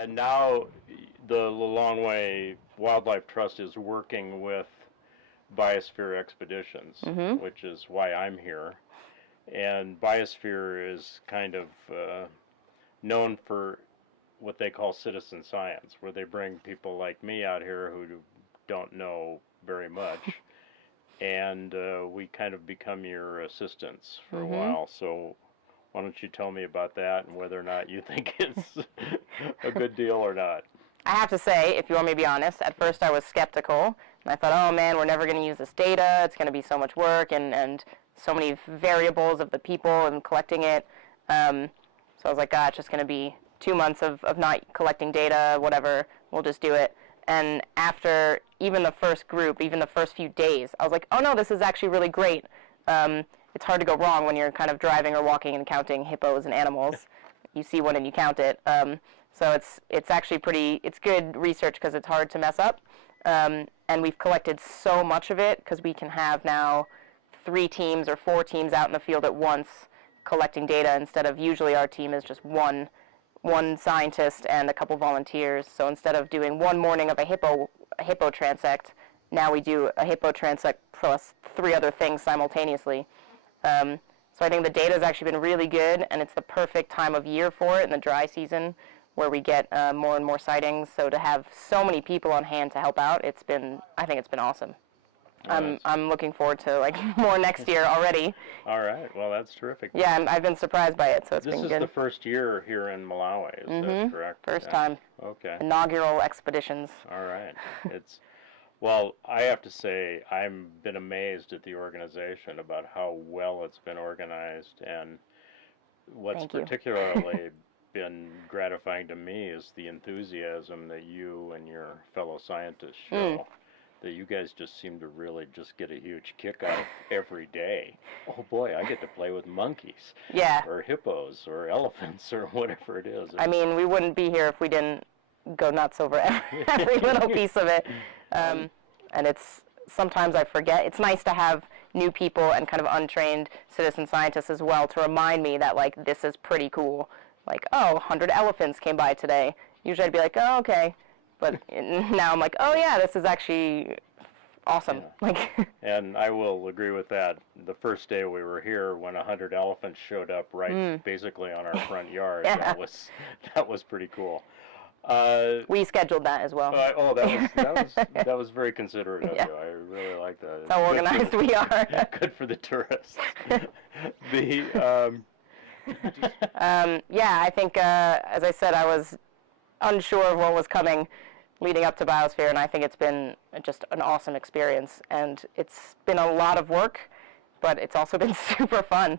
And now the Lilongwe Wildlife Trust is working with Biosphere Expeditions, which is why I'm here. And Biosphere is kind of known for what they call citizen science, where they bring people like me out here who don't know very much, and we kind of become your assistants for a while. So why don't you tell me about that and whether or not you think it's a good deal or not? I have to say, if you want me to be honest, at first I was skeptical, and I thought, oh man, we're never going to use this data, it's going to be so much work, and so many variables of the people and collecting it. So I was like, God, it's just going to be 2 months of not collecting data, whatever, we'll just do it. And after even the first group, even the first few days, I was like, oh no, this is actually really great. It's hard to go wrong when you're kind of driving or walking and counting hippos and animals. You see one and you count it. So it's actually it's good research because it's hard to mess up. And we've collected so much of it because we can have now 3 teams or 4 teams out in the field at once collecting data instead of usually our team is just one scientist and a couple volunteers. So instead of doing one morning of a hippo transect, now we do a hippo transect plus 3 other things simultaneously. So I think the data has actually been really good, and it's the perfect time of year for it in the dry season where we get more and more sightings. So to have so many people on hand to help out, I think it's been awesome. I'm looking forward to more next year already. All right. Well, that's terrific. Yeah, I've been surprised by it, so it's been good. This is the first year here in Malawi, is that correct? First time. Okay. Inaugural expeditions. All right. Well, I have to say I've been amazed at the organization about how well it's been organized, and what's particularly been gratifying to me is the enthusiasm that you and your fellow scientists show. That you guys just seem to really just get a huge kick out of every day. Oh boy, I get to play with monkeys. Yeah. Or hippos or elephants or whatever it is. I mean, we wouldn't be here if we didn't go nuts over every little piece of it. And sometimes I forget. It's nice to have new people and kind of untrained citizen scientists as well to remind me that this is pretty cool. 100 elephants came by today. Usually I'd be like, oh, okay. But now I'm like, oh yeah, this is actually awesome. Yeah. And I will agree with that. The first day we were here, when 100 elephants showed up basically on our front yard, that was pretty cool. We scheduled that as well. That was very considerate of you. I really like that. That's how organized we are. Good for the tourists. I think, as I said, I was unsure of what was coming leading up to Biosphere, and I think it's been just an awesome experience. And it's been a lot of work, but it's also been super fun.